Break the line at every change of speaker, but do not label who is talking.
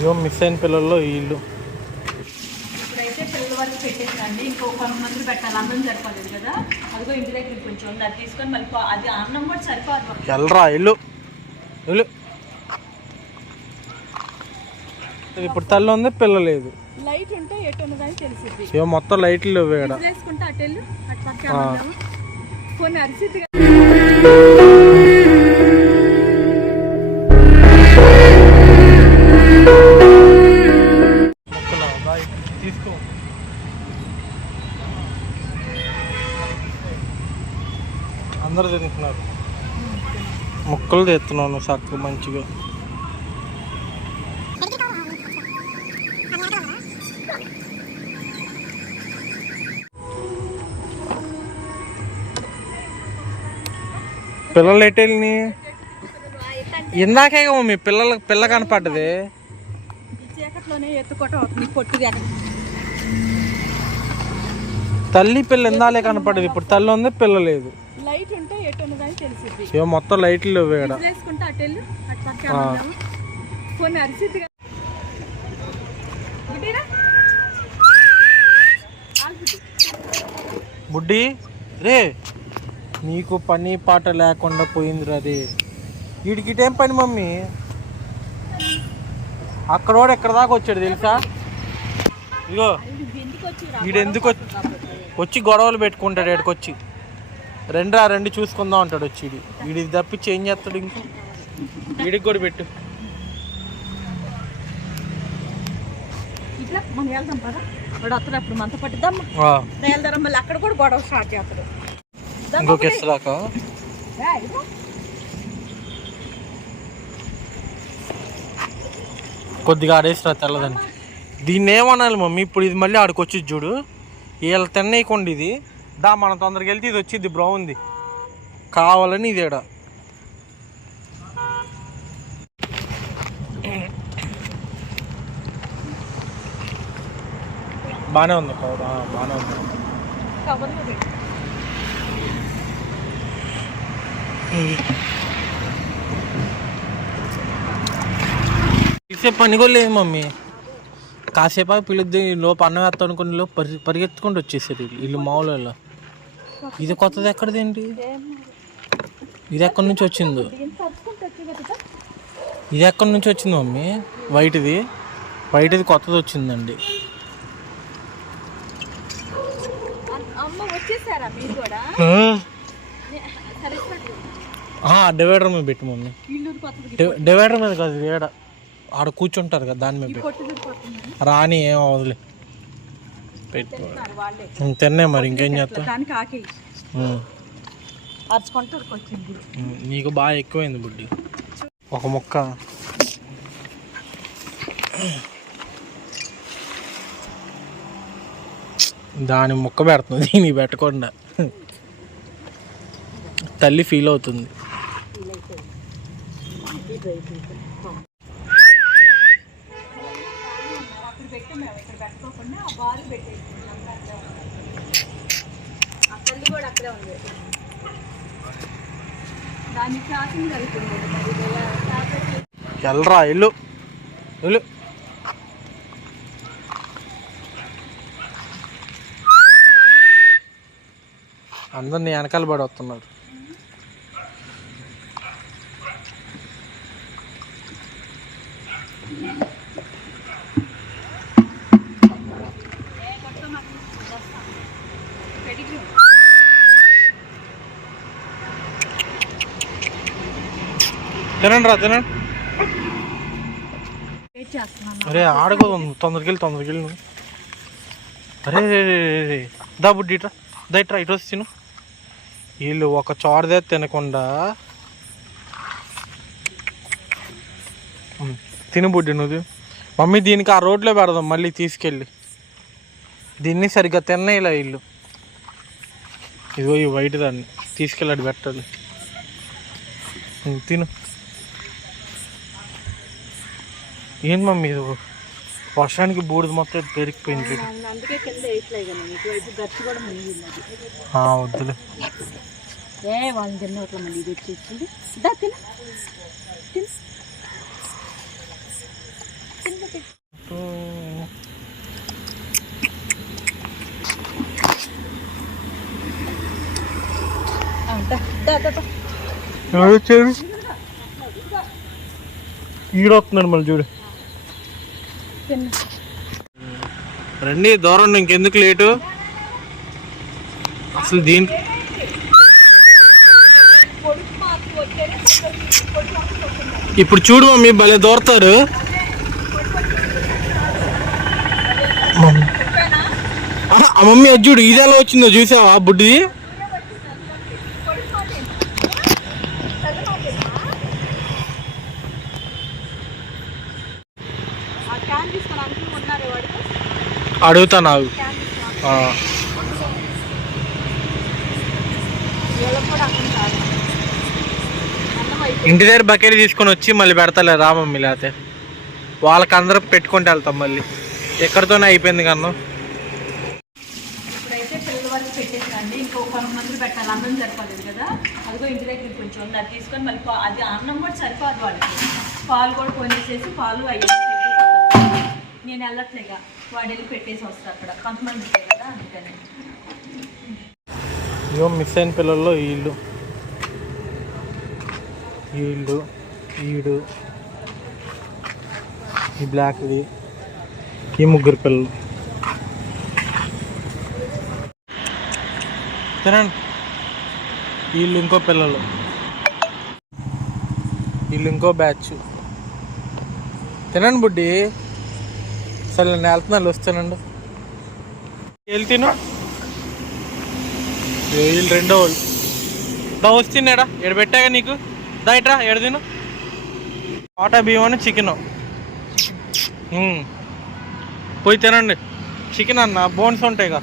ఇగో miss అయిన పిల్లల్లో వీళ్ళు.
ఇప్పుడైతే పిల్లల వరకు పెట్టేసండి ఇంకో కొంతమంది పెట్టాలి. అన్నం సరిపోలేదు కదా. అదిగో ఇంటి దగ్గర కొంచెం ఉంది అది తీసుకొని మళ్ళీ అది అన్నం కూడా సరిపోదు.
ఎల్రా ఇల్లు ఇల్లు ఇప్పుడు తల్లి ఉంది పిల్ల లేదు.
లైట్ ఉంటే ఎటు ఉన్నదని తెలిసింది
మొత్తం లైట్లు వేడ
వేసుకుంటే అటు వెళ్ళు. అటు పక్క కొన్ని అరిసిద్ది
తీస్తున్నారు ముక్కలు తీస్తున్నాను తెస్తున్నాను మంచిగా. పిల్లలు ఎటు వెళ్ళి ఇందాకే మీ పిల్లలకు పిల్ల కనపడ్డది.
చీకట్లోనే ఎత్తుకోవటం అవుతుంది
తల్లి పిల్ల ఇందాలే కనపడదు. ఇప్పుడు తల్లి ఉంది పిల్ల లేదు.
లైట్ ఉంటే ఎటు ఉన్నదని తెలిసింది
ఇగో మొత్తం లైట్లు వేడ
వేసుకుంటే అటు వెళ్ళు అటు పక్క కొన్ని అరిసిద్ది
బుడ్డి రే నీకు పని పాట లేకుండా పోయిందిరా రే వీడికి ఇటేం పని మమ్మీ? అక్కడోడు ఎక్కడ దాకా వచ్చాడు తెలుసా? ఇగో
ఎందుకు వచ్చి
వచ్చి గొడవలు పెట్టుకుంటాడు ఇక్కడికి వచ్చి రెండురా రెండు చూసుకుందాం అంటాడు వచ్చి వీడి వీడికి తప్పించి ఏం చేస్తాడు ఇంకో? వీడికి కూడా పెట్టు.
ఇట్లా మనం వెళ్దాం పదా. వాడు అప్పుడు
ఆ,
వెళ్దాం మళ్ళీ అక్కడ కూడా గొడవ స్టార్ట్ చేస్తాడు.
ఇంకొక ఇస్తాక కొద్దిగా ఆడేసిరా తెల్లదని. దీన్ని ఏమనాలి మమ్మీ? ఇప్పుడు ఇది మళ్ళీ ఆడికి వచ్చి చూడు. వీళ్ళు తినేయకుండా ఇది. దా మనం తొందరగా వెళ్తే ఇది వచ్చింది బ్రౌన్ది కావాలని ఇది ఈడ. బాగానే ఉంది బాగానే ఉంది. తీసే పని కూడా లేదు మమ్మీ. కాసేపు పిలుద్ది లోపు అన్నం వేస్తాం అనుకుని లోపు పరి పరిగెత్తుకుంటూ వచ్చేసారు వీళ్ళు. మామూలు. ఇది కొత్తది ఎక్కడిదేంటి? ఇది ఎక్కడి నుంచి వచ్చిందో? ఇది ఎక్కడి నుంచి వచ్చింది మమ్మీ? వైట్ది. వైట్ది కొత్తది వచ్చిందండి. డివైడర్ మీద పెట్టు మమ్మీ. డివైడర్ మీద కాదు ఏడ? ఆడ కూర్చుంటారు కదా దాని మీద రాని ఏం అవదులే. పెట్టు. తిన్నే మరి ఇంకేం ఉం, నీకు బాగా ఎక్కువైంది బుడ్డి. ఒక మొక్క. దాని మొక్క పెడుతుంది దీనికి పెట్టకుండా. తల్లి ఫీల్ అవుతుంది.
మేము ఇక్కడ పెట్టుకోకుండా ఆ బాల్ పెట్టేసుకున్నాం ఆ తల్లి కూడా అక్కడే ఉంది. దానికి
ఎల్రా ఇల్లు ఇల్లు అందరినీ వెనకాల పడి వస్తున్నారు
పెడిగ్రీ
తినండి రా తినండి. అరే ఆడుకో తొందరకి వెళ్ళి తొందరకి వెళ్ళి నువ్వు అరే దా బుడ్డి ఇట్రా దా ఇట్రా ఇటు వచ్చి తిను. వీళ్ళు ఒక చోరదే తినకుండా. తిను బుడ్డి నువ్వు. మమ్మీ దీనికి ఆ రోడ్లో పెడదాం మళ్ళీ తీసుకెళ్ళి. దీన్ని సరిగ్గా తినేలా వీళ్ళు. ఇదిగో ఈ వైట్ దాన్ని తీసుకెళ్ళి అటు పెట్టాలి. తిను. ఏంది మమ్మీ ఇది వర్షానికి బూడిద మొత్తం పెరిగిపోయింది వద్దులే.
ఏ వాళ్ళు తిన్నట్ల మళ్ళీ ఇది వచ్చేసింది దా తిన
ఈడొస్తున్నాడు మళ్ళీ చూడు. రండి దూరం ఇంకెందుకు లేటు అసలు దీని ఇప్పుడు చూడు మమ్మీ భలే దూరతారు మమ్మీ. అది చూడు ఇది ఎలా వచ్చిందో చూసావా బుడ్డిది
ఆ క్యాన్ తీసుకొని అంకుల్ ఉన్నారు వాడు
అడుగుతా నాకు
క్యాన్ తీసుకొని
ఆ.
వీళ్ళకి కూడా అన్నం కాదు అడుగుతా నాకు.
ఇంటి దగ్గర బకెట్ తీసుకొని వచ్చి మళ్ళీ పెడతలే రా మమ్మీ లేకపోతే వాళ్ళకి అందరూ పెట్టుకుంటూ వెళ్తాం మళ్ళీ. ఎక్కడితోనే అయిపోయింది కన్నా.
ఇప్పుడైతే పిల్లల పెట్టేసండి ఇంకో కొంతమంది పెట్టాలి. అన్నం సరిపోలేదు కదా. అదిగో ఇంటి దగ్గర కొంచెం ఉంది. అది తీసుకొని మళ్ళీ అది అన్నం కూడా సరిపోదు వాళ్ళకి. పాలు కూడా కొనేసేసి పాలు అయ్యాయి నేను వెళ్ళట్లేగా. వాడు వెళ్ళి పెట్టేసి వస్తా అక్కడ. కొంతమంది కదా అందుకని.
ఇగో మిస్ అయిన పిల్లల్లో వీళ్ళు వీళ్ళు ఈడు ఈ బ్లాక్ది ఈ ముగ్గురు పిల్లలు. తినండి. వీళ్ళు ఇంకో పిల్లలు. వీళ్ళు ఇంకో బ్యాచ్. తినండి బుడ్డి. సరే నేను వెళ్తున్నాను వస్తానండి. వెళ్తాను వీళ్ళు రెండో వాళ్ళు. దా వస్తున్నాడా ఎడ పెట్టాగా నీకు? దా ఇట్రా ఎడ తిను. ఆటా బియ్యం చికెన్. పోయి తినండి. చికెన్ అన్న బోన్స్ ఉంటాయిగా.